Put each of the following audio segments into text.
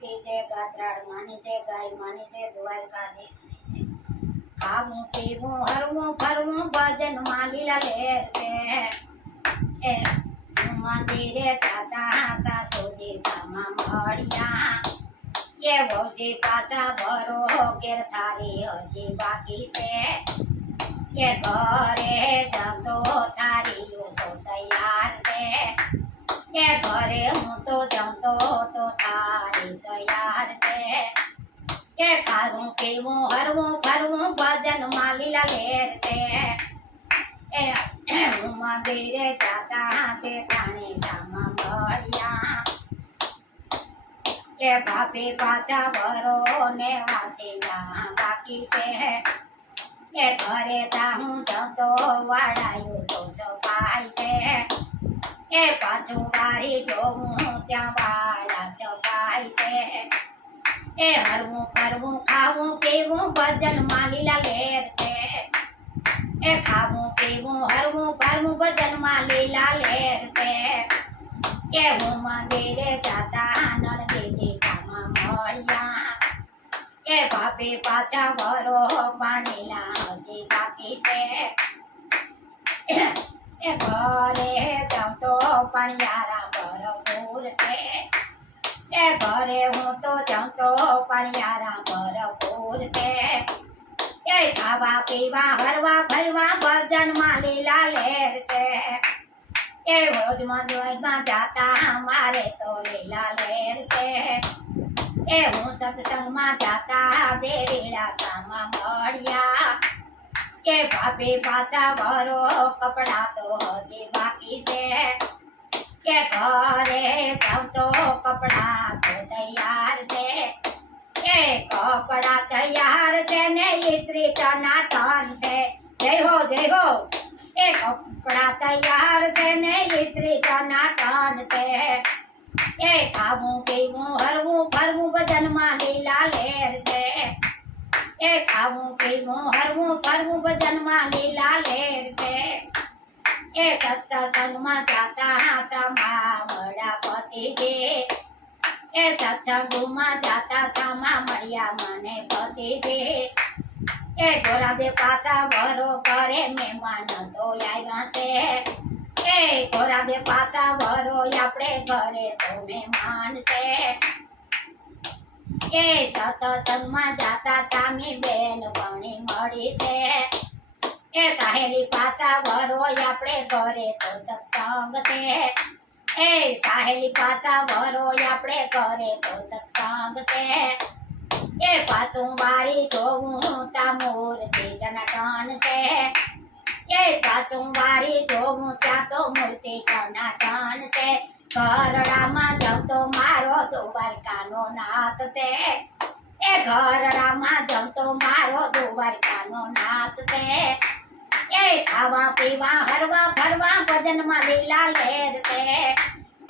की जय गात्राड़ मानी जय गाय मानी जय द्वारकाधीश खाऊं पीऊं हरऊं फरऊं भजन मालीला लेर से ए मंदिरे जाता सासुजी सामा मड़िया ये भौजी पासा भरो केर थारी हजी बाकी से ये घरे जंतो थारी तो तैयार से ये घरे हूँ तो जंतो तो थारी तैयार से ये खाऊं पीऊं हरऊं फरऊं भजन मालीला लेर से ए मंदिरे जाता जेठाणी सामा मड़िया ये भाभी पाचा भरो ने वासीना बाकी से ये घरे ताहूं जंतो वाड़ायूं तो चौपाई से ये पाछू वारी जोऊं त्या वाड़ा चौपाई से ए हरवूं फरवूं खावूं पीवूं भजन मालीला लेर से ए खावूं पीवूं हरवूं फरवूं भजन मालीला लेर से ए हूँ मंदिरे जाता नरदेजी सामा मड़िया ए भाभी पाछा भरो पाणीला हजी बाकी से ए घरे जाऊं तो पणियारा भरपूर से ए घरे हूँ तो जाऊं तो पणियारा भरपूर से ए खावा पीवा हरवा फरवा भजन मालीला लेर से ए रोज मंदिर में जाता हमारे तो लीला लेर से ए हूँ सत्संग में जाता देरीड़ा सामा मड़िया ए भाभी पाचा भरो कपड़ा तो हजी बाकी से ए घरे सब तो कपड़ा तो तैयार से ए कपड़ा तैयार से ने इस्त्री टना टन से जय हो ए कपड़ा तैयार से ने इस्त्री टना टन से ए खाऊं पीऊं हरवूं फरवूं भजन मालीला लेर से ए खाऊं पीऊं हरवूं फरवूं भजन मालीला लेर से ए सत्संग में जाता सामा मड़ा पति जे ए सत्संग में जाता सामा मड़िया मने पति जे ए गोरा दे पासा भरो करे मेहमान तो आव्या से ए गोरा दे पासा भरो आपणे घरे तो मेहमान से ए सत्संग में जाता सामी बेन भणी मળી से ए सहेली पासा भरो आपणे घरे तो सत्संग से ए सहेली पासा भरो आपणे घरे तो सत्संग से ए पासू वारी जोऊं ता मूर्ति टनाटन से ए पासू वारी जोऊं त्या तो मूर्ति टनाटन से घरड़ा में जाऊं तो मारो द्वारकानो नाथ से ए घरड़ा में जाऊं तो मारो द्वारकानो नाथ से ए खावा पीवा हरवा फरवा भजन मालीला लेर से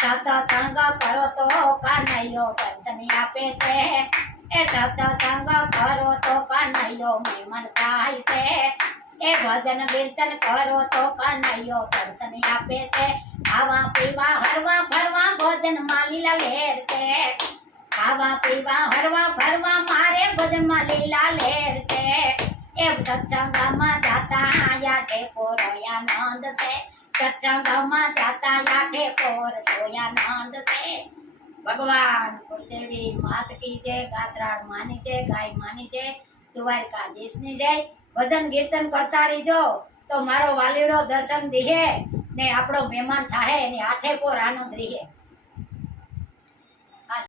सत्संग करो तो कन्हैयो दर्शन आपे से ए सत्संग करो तो कन्हैयो मेमन थाय से ए भजन कीर्तन करो तो कन्हैयो दर्शन आपे से खावा पीवा हरवा फरवा भजन मालीला लेर से खावा पीवा हरवा फरवा मारे भजन मालीला लेर से ए सत्संग में जाता या टेपोर या नंद से सत्संग में जाता या टेपोर तो या नंद से भगवान कुलदेवी मात की जय गात्राड़ मानी जय गाय मानी जय द्वारकाधीश ની જય ભજન કીર્તન કરતા રહીજો તો મારો વાલીડો દર્શન દીહે ને આપણો મહેમાન થાહે ને આઠે પોર આનંદ રહે।